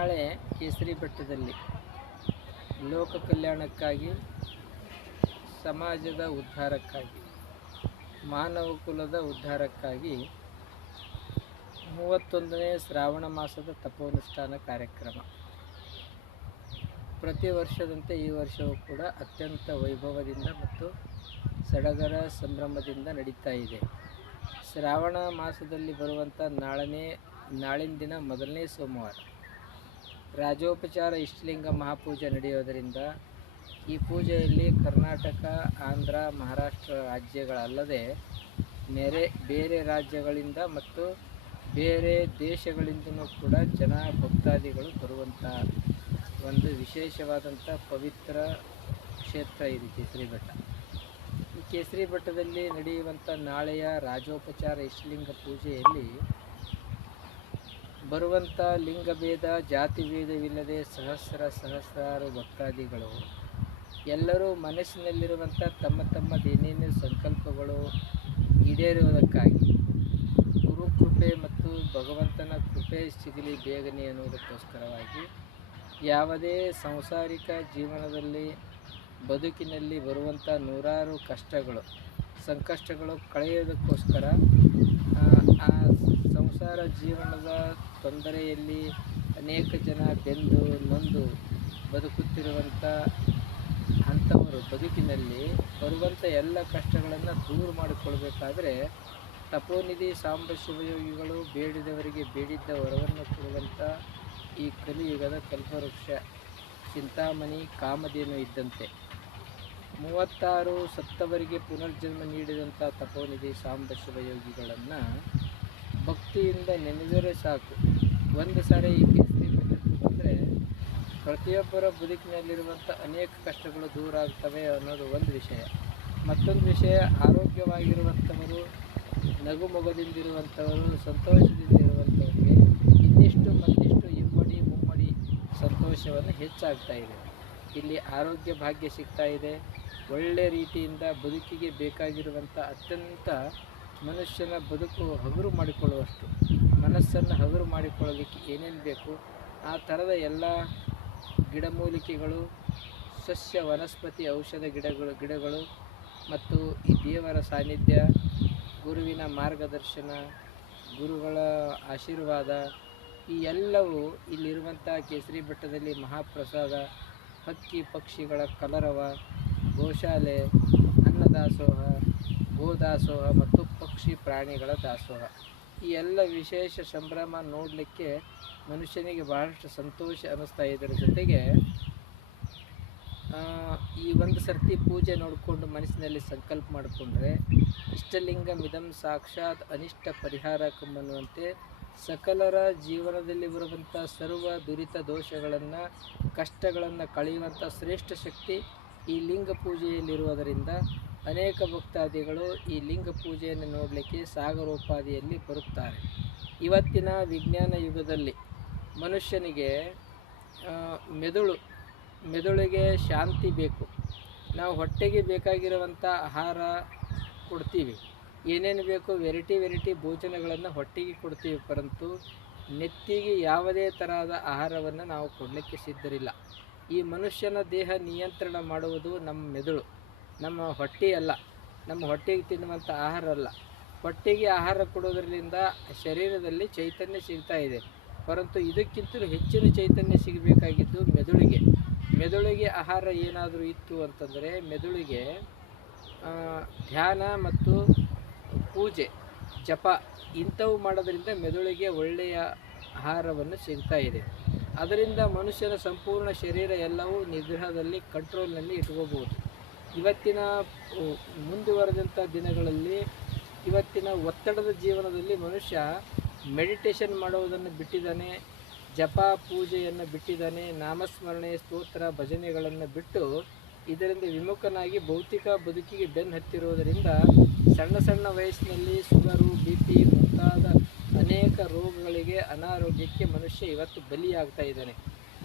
ನಾಳೆ ಕೇಸರಿ ಬೆಟ್ಟದಲ್ಲಿ ಲೋಕ ಕಲ್ಯಾಣಕ್ಕಾಗಿ, ಸಮಾಜದ ಉದ್ಧಾರಕ್ಕಾಗಿ, ಮಾನವ ಕುಲದ ಉದ್ಧಾರಕ್ಕಾಗಿ 31ನೇ ಶ್ರಾವಣ ಮಾಸದ ತಪೋನುಷ್ಠಾನ ಕಾರ್ಯಕ್ರಮ ಪ್ರತಿ ವರ್ಷದಂತೆ ಈ ವರ್ಷವೂ ಕೂಡ ಅತ್ಯಂತ ವೈಭವದಿಂದ ಮತ್ತು ಸಡಗರ ಸಂಭ್ರಮದಿಂದ ನಡೀತಾ ಇದೆ. ಶ್ರಾವಣ ಮಾಸದಲ್ಲಿ ಬರುವಂಥ ನಾಳಿನ ದಿನ ಮೊದಲನೇ ಸೋಮವಾರ ರಾಜೋಪಚಾರ ಇಷ್ಟಲಿಂಗ ಮಹಾಪೂಜೆ ನಡೆಯೋದರಿಂದ ಈ ಪೂಜೆಯಲ್ಲಿ ಕರ್ನಾಟಕ, ಆಂಧ್ರ, ಮಹಾರಾಷ್ಟ್ರ ರಾಜ್ಯಗಳಲ್ಲದೆ ಬೇರೆ ರಾಜ್ಯಗಳಿಂದ ಮತ್ತು ಬೇರೆ ದೇಶಗಳಿಂದಲೂ ಕೂಡ ಜನ ಭಕ್ತಾದಿಗಳು ಬರುವಂಥ ಒಂದು ವಿಶೇಷವಾದಂಥ ಪವಿತ್ರ ಕ್ಷೇತ್ರ ಇದು ಕೇಸರಿ ಬೆಟ್ಟ. ಈ ಕೇಸರಿ ಬೆಟ್ಟದಲ್ಲಿ ನಡೆಯುವಂಥ ನಾಳೆಯ ರಾಜೋಪಚಾರ ಇಷ್ಟಲಿಂಗ ಪೂಜೆಯಲ್ಲಿ ಬರುವಂಥ ಲಿಂಗಭೇದ, ಜಾತಿ ಭೇದವಿಲ್ಲದೆ ಸಹಸ್ರಾರು ಭಕ್ತಾದಿಗಳು ಎಲ್ಲರೂ ಮನಸ್ಸಿನಲ್ಲಿರುವಂಥ ತಮ್ಮದೇನೇನು ಸಂಕಲ್ಪಗಳು ಈಡೇರುವುದಕ್ಕಾಗಿ ಗುರು ಕೃಪೆ ಮತ್ತು ಭಗವಂತನ ಕೃಪೆ ಸಿಗಲಿ ಬೇಗನೆ ಅನ್ನೋದಕ್ಕೋಸ್ಕರವಾಗಿ ಯಾವುದೇ ಸಂಸಾರಿಕ ಜೀವನದಲ್ಲಿ ಬದುಕಿನಲ್ಲಿ ಬರುವಂಥ ನೂರಾರು ಸಂಕಷ್ಟಗಳು ಕಳೆಯೋದಕ್ಕೋಸ್ಕರ ಆ ಸಂಸಾರ ಜೀವನದ ತೊಂದರೆಯಲ್ಲಿ ಅನೇಕ ಜನ ಬೆಂದು ನೊಂದು ಬದುಕುತ್ತಿರುವಂಥ ಅಂಥವರು ಬದುಕಿನಲ್ಲಿ ಬರುವಂಥ ಎಲ್ಲ ಕಷ್ಟಗಳನ್ನು ದೂರ ಮಾಡಿಕೊಳ್ಬೇಕಾದ್ರೆ ತಪೋನಿಧಿ ಸಾಂಬ ಶಿವಯೋಗಿಗಳು ಬೇಡಿದವರಿಗೆ ಬೇಡಿದ್ದ ವರವನ್ನು ಕೊಡುವಂಥ ಈ ಕಲಿಯುಗದ ಕಲ್ಪವೃಕ್ಷ ಚಿಂತಾಮಣಿ ಕಾಮಧೇನು ಇದ್ದಂತೆ 36 ಸತ್ತವರಿಗೆ ಪುನರ್ಜನ್ಮ ನೀಡಿದಂಥ ತಪೋನಿಧಿ ಸಾಂಬ ಶಿವಯೋಗಿಗಳನ್ನು ಭಕ್ತಿಯಿಂದ ನೆನೆದರೆ ಸಾಕು. ಒಂದು ಸಾರಿ ಈ ಕೇಸರಿ ಬೆಟ್ಟಕ್ಕೆ ಬಂದರೆ ಪ್ರತಿಯೊಬ್ಬರ ಬದುಕಿನಲ್ಲಿರುವಂಥ ಅನೇಕ ಕಷ್ಟಗಳು ದೂರ ಆಗ್ತವೆ ಅನ್ನೋದು ಒಂದು ವಿಷಯ. ಮತ್ತೊಂದು ವಿಷಯ, ಆರೋಗ್ಯವಾಗಿರುವಂಥವರು, ನಗುಮೊಗದಿಂದಿರುವಂಥವರು, ಸಂತೋಷದಿಂದಿರುವಂಥವರಿಗೆ ಇನ್ನಿಷ್ಟು ಮತ್ತಿಷ್ಟು ಇಮ್ಮಡಿ ಮುಮ್ಮಡಿ ಸಂತೋಷವನ್ನು ಹೆಚ್ಚಾಗ್ತಾ ಇದೆ. ಇಲ್ಲಿ ಆರೋಗ್ಯ ಭಾಗ್ಯ ಸಿಗ್ತಾ ಇದೆ. ಒಳ್ಳೆಯ ರೀತಿಯಿಂದ ಬದುಕಿಗೆ ಬೇಕಾಗಿರುವಂಥ ಅತ್ಯಂತ ಮನುಷ್ಯನ ಬದುಕು ಹಗುರು ಮಾಡಿಕೊಳ್ಳುವಷ್ಟು, ಮನಸ್ಸನ್ನು ಹಗುರು ಮಾಡಿಕೊಳ್ಳಲಿಕ್ಕೆ ಏನೇನು ಬೇಕು ಆ ಥರದ ಎಲ್ಲ ಗಿಡಮೂಲಿಕೆಗಳು, ಸಸ್ಯ ವನಸ್ಪತಿ ಔಷಧ ಗಿಡಗಳು ಮತ್ತು ಈ ದೇವರ ಸಾನ್ನಿಧ್ಯ, ಗುರುವಿನ ಮಾರ್ಗದರ್ಶನ, ಗುರುಗಳ ಆಶೀರ್ವಾದ, ಈ ಎಲ್ಲವೂ ಇಲ್ಲಿರುವಂಥ ಕೇಸರಿ ಬೆಟ್ಟದಲ್ಲಿ ಮಹಾಪ್ರಸಾದ, ಹಕ್ಕಿ ಪಕ್ಷಿಗಳ ಕಲರವ, ಗೋಶಾಲೆ, ಅನ್ನದಾಸೋಹ, ಗೋದಾಸೋಹ ಮತ್ತು ಪಕ್ಷಿ ಪ್ರಾಣಿಗಳ ದಾಸೋಹ, ಈ ಎಲ್ಲ ವಿಶೇಷ ಸಂಭ್ರಮ ನೋಡಲಿಕ್ಕೆ ಮನುಷ್ಯನಿಗೆ ಬಹಳಷ್ಟು ಸಂತೋಷ ಅನ್ನಿಸ್ತಾ ಇದರ ಜೊತೆಗೆ ಈ ಒಂದು ಸರ್ತಿ ಪೂಜೆ ನೋಡಿಕೊಂಡು ಮನಸ್ಸಿನಲ್ಲಿ ಸಂಕಲ್ಪ ಮಾಡಿಕೊಂಡ್ರೆ ಇಷ್ಟಲಿಂಗ ಮಿದಂ ಸಾಕ್ಷಾತ್ ಅನಿಷ್ಟ ಪರಿಹಾರಕಂ ಅನ್ನುವಂತೆ ಸಕಲರ ಜೀವನದಲ್ಲಿ ಬರುವಂಥ ಸರ್ವ ದುರಿತ ದೋಷಗಳನ್ನು, ಕಷ್ಟಗಳನ್ನು ಕಳೆಯುವಂಥ ಶ್ರೇಷ್ಠ ಶಕ್ತಿ ಈ ಲಿಂಗ ಪೂಜೆಯಲ್ಲಿರುವುದರಿಂದ ಅನೇಕ ಭಕ್ತಾದಿಗಳು ಈ ಲಿಂಗ ಪೂಜೆಯನ್ನು ನೋಡಲಿಕ್ಕೆ ಸಾಗರೋಪಾದಿಯಲ್ಲಿ ಬರುತ್ತಾರೆ. ಇವತ್ತಿನ ವಿಜ್ಞಾನ ಯುಗದಲ್ಲಿ ಮನುಷ್ಯನಿಗೆ ಮೆದುಳಿಗೆ ಶಾಂತಿ ಬೇಕು. ನಾವು ಹೊಟ್ಟೆಗೆ ಬೇಕಾಗಿರುವಂಥ ಆಹಾರ ಕೊಡ್ತೀವಿ, ಏನೇನು ಬೇಕು ವೆರೈಟಿ ಭೋಜನಗಳನ್ನು ಹೊಟ್ಟೆಗೆ ಕೊಡ್ತೀವಿ, ಪರಂತು ನೆತ್ತಿಗೆ ಯಾವುದೇ ತರಹದ ಆಹಾರವನ್ನು ನಾವು ಕೊಡಲಿಕ್ಕೆ ಸಿದ್ಧರಿಲ್ಲ. ಈ ಮನುಷ್ಯನ ದೇಹ ನಿಯಂತ್ರಣ ಮಾಡುವುದು ನಮ್ಮ ಮೆದುಳು, ನಮ್ಮ ಹೊಟ್ಟೆ ಅಲ್ಲ, ನಮ್ಮ ಹೊಟ್ಟೆಗೆ ತಿನ್ನುವಂಥ ಆಹಾರ ಅಲ್ಲ. ಹೊಟ್ಟೆಗೆ ಆಹಾರ ಕೊಡೋದ್ರಿಂದ ಶರೀರದಲ್ಲಿ ಚೈತನ್ಯ ಸಿಗ್ತಾ ಇದೆ, ಪರಂತು ಇದಕ್ಕಿಂತಲೂ ಹೆಚ್ಚಿನ ಚೈತನ್ಯ ಸಿಗಬೇಕಾಗಿದ್ದು ಮೆದುಳಿಗೆ ಆಹಾರ ಏನಾದರೂ ಇತ್ತು ಅಂತಂದರೆ ಮೆದುಳಿಗೆ ಧ್ಯಾನ ಮತ್ತು ಪೂಜೆ, ಜಪ ಇಂಥವು ಮಾಡೋದ್ರಿಂದ ಮೆದುಳಿಗೆ ಒಳ್ಳೆಯ ಆಹಾರವನ್ನು ಸಿಗ್ತಾ ಇದೆ. ಅದರಿಂದ ಮನುಷ್ಯನ ಸಂಪೂರ್ಣ ಶರೀರ ಎಲ್ಲವೂ ನಿಗ್ರಹದಲ್ಲಿ, ಕಂಟ್ರೋಲ್ನಲ್ಲಿ ಇಟ್ಕೋಬೋದು. ಇವತ್ತಿನ ಮುಂದುವರೆದಂಥ ದಿನಗಳಲ್ಲಿ, ಇವತ್ತಿನ ಒತ್ತಡದ ಜೀವನದಲ್ಲಿ ಮನುಷ್ಯ ಮೆಡಿಟೇಷನ್ ಮಾಡುವುದನ್ನು ಬಿಟ್ಟಿದ್ದಾನೆ, ಜಪ ಪೂಜೆಯನ್ನು ಬಿಟ್ಟಿದ್ದಾನೆ, ನಾಮಸ್ಮರಣೆ, ಸ್ತೋತ್ರ, ಭಜನೆಗಳನ್ನು ಬಿಟ್ಟು ಇದರಿಂದ ವಿಮುಖನಾಗಿ ಭೌತಿಕ ಬದುಕಿಗೆ ಬೆನ್ನು ಹತ್ತಿರುವುದರಿಂದ ಸಣ್ಣ ವಯಸ್ಸಿನಲ್ಲಿ ಶುಗರು, BP ಮುಂತಾದ ಅನೇಕ ರೋಗಗಳಿಗೆ, ಅನಾರೋಗ್ಯಕ್ಕೆ ಮನುಷ್ಯ ಇವತ್ತು ಬಲಿಯಾಗ್ತಾ ಇದ್ದಾನೆ.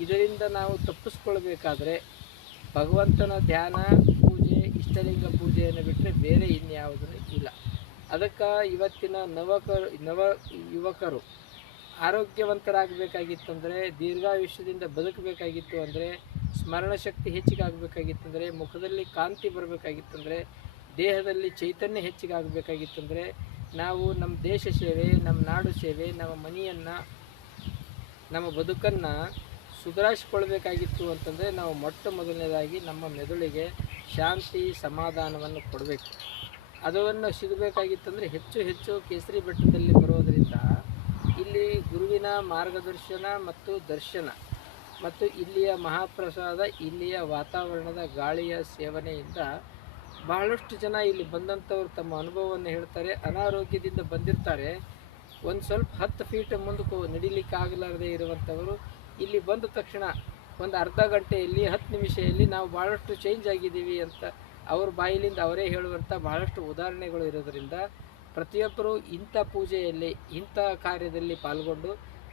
ಇದರಿಂದ ನಾವು ತಪ್ಪಿಸ್ಕೊಳ್ಬೇಕಾದ್ರೆ ಭಗವಂತನ ಧ್ಯಾನ, ಪೂಜೆ, ಇಷ್ಟಲಿಂಗ ಪೂಜೆಯನ್ನು ಬಿಟ್ಟರೆ ಬೇರೆ ಇನ್ಯಾವುದೂ ಇಲ್ಲ. ಅದಕ್ಕೆ ಇವತ್ತಿನ ನವ ಯುವಕರು ಆರೋಗ್ಯವಂತರಾಗಬೇಕಾಗಿತ್ತು ಅಂದರೆ, ದೀರ್ಘಾಯುಷ್ಯದಿಂದ ಬದುಕಬೇಕಾಗಿತ್ತು ಅಂದರೆ, ಸ್ಮರಣಶಕ್ತಿ ಹೆಚ್ಚಿಗಾಗಬೇಕಾಗಿತ್ತಂದರೆ, ಮುಖದಲ್ಲಿ ಕಾಂತಿ ಬರಬೇಕಾಗಿತ್ತಂದರೆ, ದೇಹದಲ್ಲಿ ಚೈತನ್ಯ ಹೆಚ್ಚಿಗಾಗಬೇಕಾಗಿತ್ತಂದರೆ, ನಾವು ನಮ್ಮ ದೇಶ ಸೇವೆ, ನಮ್ಮ ನಾಡು ಸೇವೆ, ನಮ್ಮ ಮನೆಯನ್ನು, ನಮ್ಮ ಬದುಕನ್ನು ಸುಧಾರಿಸ್ಕೊಳ್ಬೇಕಾಗಿತ್ತು ಅಂತಂದರೆ ನಾವು ಮೊಟ್ಟ ಮೊದಲನೇದಾಗಿ ನಮ್ಮ ಮೆದುಳಿಗೆ ಶಾಂತಿ ಸಮಾಧಾನವನ್ನು ಕೊಡಬೇಕು. ಅದನ್ನು ಸಿಗಬೇಕಾಗಿತ್ತಂದರೆ ಹೆಚ್ಚು ಹೆಚ್ಚು ಕೇಸರಿ ಬೆಟ್ಟದಲ್ಲಿ ಬರೋದರಿಂದ ಇಲ್ಲಿ ಗುರುವಿನ ಮಾರ್ಗದರ್ಶನ ಮತ್ತು ದರ್ಶನ ಮತ್ತು ಇಲ್ಲಿಯ ಮಹಾಪ್ರಸಾದ, ಇಲ್ಲಿಯ ವಾತಾವರಣದ ಗಾಳಿಯ ಸೇವನೆಯಿಂದ ಬಹಳಷ್ಟು ಜನ ಇಲ್ಲಿ ಬಂದಂಥವ್ರು ತಮ್ಮ ಅನುಭವವನ್ನು ಹೇಳ್ತಾರೆ. ಅನಾರೋಗ್ಯದಿಂದ ಬಂದಿರ್ತಾರೆ, ಒಂದು ಸ್ವಲ್ಪ 10 ಫೀಟ್ ಮುಂದಕ್ಕೆ ನಡಿಲಿಕ್ಕೆ ಆಗಲಾರದೆ ಇರುವಂಥವರು ಇಲ್ಲಿ ಬಂದ ತಕ್ಷಣ ಒಂದು ಅರ್ಧ ಗಂಟೆಯಲ್ಲಿ 10 ನಿಮಿಷದಲ್ಲಿ ನಾವು ಭಾಳಷ್ಟು ಚೇಂಜ್ ಆಗಿದ್ದೀವಿ ಅಂತ ಅವ್ರ ಬಾಯಿಲಿಂದ ಅವರೇ ಹೇಳುವಂಥ ಭಾಳಷ್ಟು ಉದಾಹರಣೆಗಳು ಇರೋದರಿಂದ ಪ್ರತಿಯೊಬ್ಬರು ಇಂಥ ಪೂಜೆಯಲ್ಲಿ, ಇಂಥ ಕಾರ್ಯದಲ್ಲಿ ಪಾಲ್ಗೊಂಡು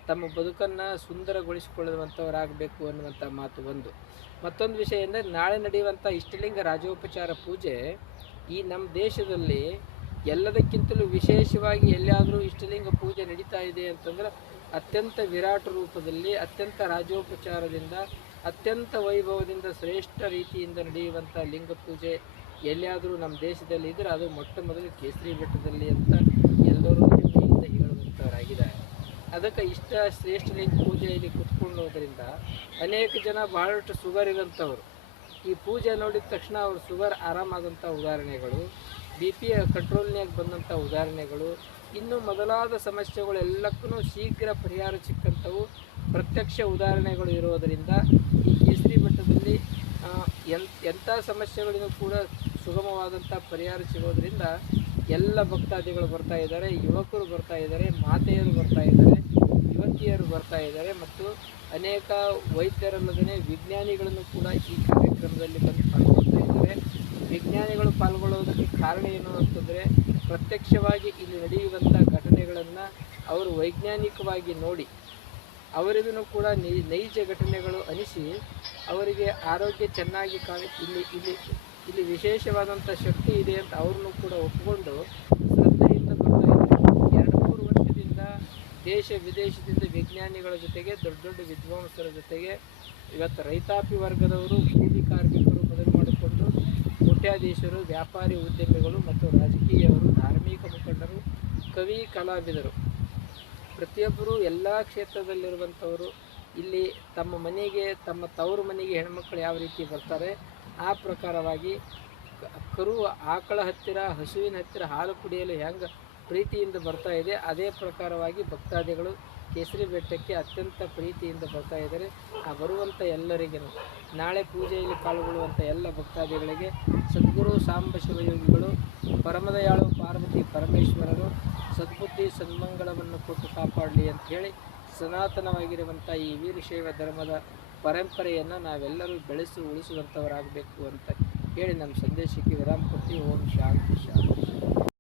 ತಮ್ಮ ಬದುಕನ್ನು ಸುಂದರಗೊಳಿಸಿಕೊಳ್ಳುವಂಥವರಾಗಬೇಕು ಅನ್ನುವಂಥ ಮಾತು ಒಂದು. ಮತ್ತೊಂದು ವಿಷಯ ಎಂದರೆ, ನಾಳೆ ನಡೆಯುವಂಥ ಇಷ್ಟಲಿಂಗ ರಾಜೋಪಚಾರ ಪೂಜೆ ಈ ನಮ್ಮ ದೇಶದಲ್ಲಿ ಎಲ್ಲದಕ್ಕಿಂತಲೂ ವಿಶೇಷವಾಗಿ ಎಲ್ಲಿಯಾದರೂ ಇಷ್ಟಲಿಂಗ ಪೂಜೆ ನಡೀತಾ ಇದೆ ಅಂತಂದ್ರೆ ಅತ್ಯಂತ ವಿರಾಟ ರೂಪದಲ್ಲಿ, ಅತ್ಯಂತ ರಾಜೋಪಚಾರದಿಂದ, ಅತ್ಯಂತ ವೈಭವದಿಂದ, ಶ್ರೇಷ್ಠ ರೀತಿಯಿಂದ ನಡೆಯುವಂಥ ಲಿಂಗ ಪೂಜೆ ಎಲ್ಲಿಯಾದರೂ ನಮ್ಮ ದೇಶದಲ್ಲಿ ಇದ್ದರೆ ಅದು ಮೊಟ್ಟ ಮೊದಲು ಕೇಸರಿ ಬೆಟ್ಟದಲ್ಲಿ ಅಂತ ಎಲ್ಲರೂ ಹೆಮ್ಮೆಯಿಂದ ಹೇಳುವಂಥವರಾಗಿದ್ದಾರೆ. ಅದಕ್ಕೆ ಇಷ್ಟ ಶ್ರೇಷ್ಠ ಲಿಂಗ ಪೂಜೆಯಲ್ಲಿ ಕುತ್ಕೊಳ್ಳೋದ್ರಿಂದ ಅನೇಕ ಜನ ಬಹಳಷ್ಟು ಶುಗರ್ ಇರೋಂಥವ್ರು ಈ ಪೂಜೆ ನೋಡಿದ ತಕ್ಷಣ ಅವ್ರ ಶುಗರ್ ಆರಾಮಾದಂಥ ಉದಾಹರಣೆಗಳು, BP ಕಂಟ್ರೋಲ್ನಾಗ ಬಂದಂಥ ಉದಾಹರಣೆಗಳು, ಇನ್ನು ಮೊದಲಾದ ಸಮಸ್ಯೆಗಳು ಎಲ್ಲಕ್ಕೂ ಶೀಘ್ರ ಪರಿಹಾರ ಸಿಕ್ಕಂಥವು ಪ್ರತ್ಯಕ್ಷ ಉದಾಹರಣೆಗಳು ಇರೋದರಿಂದ ಈ ಕೇಸರಿ ಬೆಟ್ಟದಲ್ಲಿ ಎಂಥ ಸಮಸ್ಯೆಗಳಿಗೂ ಕೂಡ ಸುಗಮವಾದಂಥ ಪರಿಹಾರ ಸಿಗೋದರಿಂದ ಎಲ್ಲ ಭಕ್ತಾದಿಗಳು ಬರ್ತಾ ಇದ್ದಾರೆ, ಯುವಕರು ಬರ್ತಾ ಇದ್ದಾರೆ, ಮಾತೆಯರು ಬರ್ತಾ ಇದ್ದಾರೆ, ಯುವತಿಯರು ಬರ್ತಾ ಇದ್ದಾರೆ ಮತ್ತು ಅನೇಕ ವೈದ್ಯರಲ್ಲದೇ ವಿಜ್ಞಾನಿಗಳನ್ನು ಕೂಡ ಈ ಕಾರ್ಯಕ್ರಮದಲ್ಲಿ ಬಂದು ಪಾಲ್ಗೊಳ್ತಾ ಇದ್ದಾರೆ. ವಿಜ್ಞಾನಿಗಳು ಪಾಲ್ಗೊಳ್ಳೋದಕ್ಕೆ ಕಾರಣ ಏನು ಅಂತಂದರೆ, ಪ್ರತ್ಯಕ್ಷವಾಗಿ ಇಲ್ಲಿ ನಡೆಯುವಂಥ ಘಟನೆಗಳನ್ನು ಅವರು ವೈಜ್ಞಾನಿಕವಾಗಿ ನೋಡಿ ಅವರಿಗೂ ಕೂಡ ನೈಜ ಘಟನೆಗಳು ಅನಿಸಿ ಅವರಿಗೆ ಆರೋಗ್ಯ ಚೆನ್ನಾಗಿ ಇಲ್ಲಿ ವಿಶೇಷವಾದಂಥ ಶಕ್ತಿ ಇದೆ ಅಂತ ಅವ್ರನ್ನೂ ಕೂಡ ಒಪ್ಪಿಕೊಂಡು ಶ್ರದ್ಧೆಯಿಂದ ಬರ್ತಾ ಇದ್ದಾರೆ. 2-3 ವರ್ಷದಿಂದ ದೇಶ ವಿದೇಶದಿಂದ ವಿಜ್ಞಾನಿಗಳ ಜೊತೆಗೆ ದೊಡ್ಡ ದೊಡ್ಡ ವಿದ್ವಾಂಸರ ಜೊತೆಗೆ ಇವತ್ತು ರೈತಾಪಿ ವರ್ಗದವರು, ಕೂಲಿ ಕಾರ್ಮಿಕರು ಮೊದಲು ಮಾಡಿಕೊಂಡು ಕೋಟ್ಯಾಧೀಶರು, ವ್ಯಾಪಾರಿ ಉದ್ಯಮಿಗಳು ಮತ್ತು ರಾಜಕೀಯವರು, ಧಾರ್ಮಿಕ ಮುಖಂಡರು, ಕವಿ ಕಲಾವಿದರು ಪ್ರತಿಯೊಬ್ಬರು ಎಲ್ಲ ಕ್ಷೇತ್ರದಲ್ಲಿರುವಂಥವರು ಇಲ್ಲಿ ತಮ್ಮ ಮನೆಗೆ, ತಮ್ಮ ತವರು ಮನೆಗೆ ಹೆಣ್ಮಕ್ಳು ಯಾವ ರೀತಿ ಬರ್ತಾರೆ ಆ ಪ್ರಕಾರವಾಗಿ ಆಕಳ ಹತ್ತಿರ, ಹಸುವಿನ ಹತ್ತಿರ ಹಾಲು ಕುಡಿಯಲು ಹೆಂಗೆ ಪ್ರೀತಿಯಿಂದ ಬರ್ತಾ ಇದೆ ಅದೇ ಪ್ರಕಾರವಾಗಿ ಭಕ್ತಾದಿಗಳು ಕೇಸರಿ ಬೆಟ್ಟಕ್ಕೆ ಅತ್ಯಂತ ಪ್ರೀತಿಯಿಂದ ಬರ್ತಾ ಇದ್ದಾರೆ. ಆ ಬರುವಂಥ ಎಲ್ಲರಿಗೂ ನಾಳೆ ಪೂಜೆಯಲ್ಲಿ ಪಾಲ್ಗೊಳ್ಳುವಂಥ ಎಲ್ಲ ಭಕ್ತಾದಿಗಳಿಗೆ ಸದ್ಗುರು ಸಾಂಬ ಶಿವಯೋಗಿಗಳು, ಪರಮದಯಾಳು ಪಾರ್ವತಿ ಪರಮೇಶ್ವರರು ಸದ್ಬುದ್ಧಿ ಸನ್ಮಂಗಳವನ್ನು ಕೊಟ್ಟು ಕಾಪಾಡಲಿ ಅಂಥೇಳಿ ಸನಾತನವಾಗಿರುವಂಥ ಈ ವೀರಶೈವ ಧರ್ಮದ ಪರಂಪರೆಯನ್ನು ನಾವೆಲ್ಲರೂ ಬೆಳೆಸಿ ಉಳಿಸುವಂಥವರಾಗಬೇಕು ಅಂತ ಹೇಳಿ ನಮ್ಮ ಸಂದೇಶಕ್ಕೆ ವಿರಾಮ ಕೊಡ್ತೀವಿ. ಓಂ ಶಾಂತಿ ಶಾಂತಿ.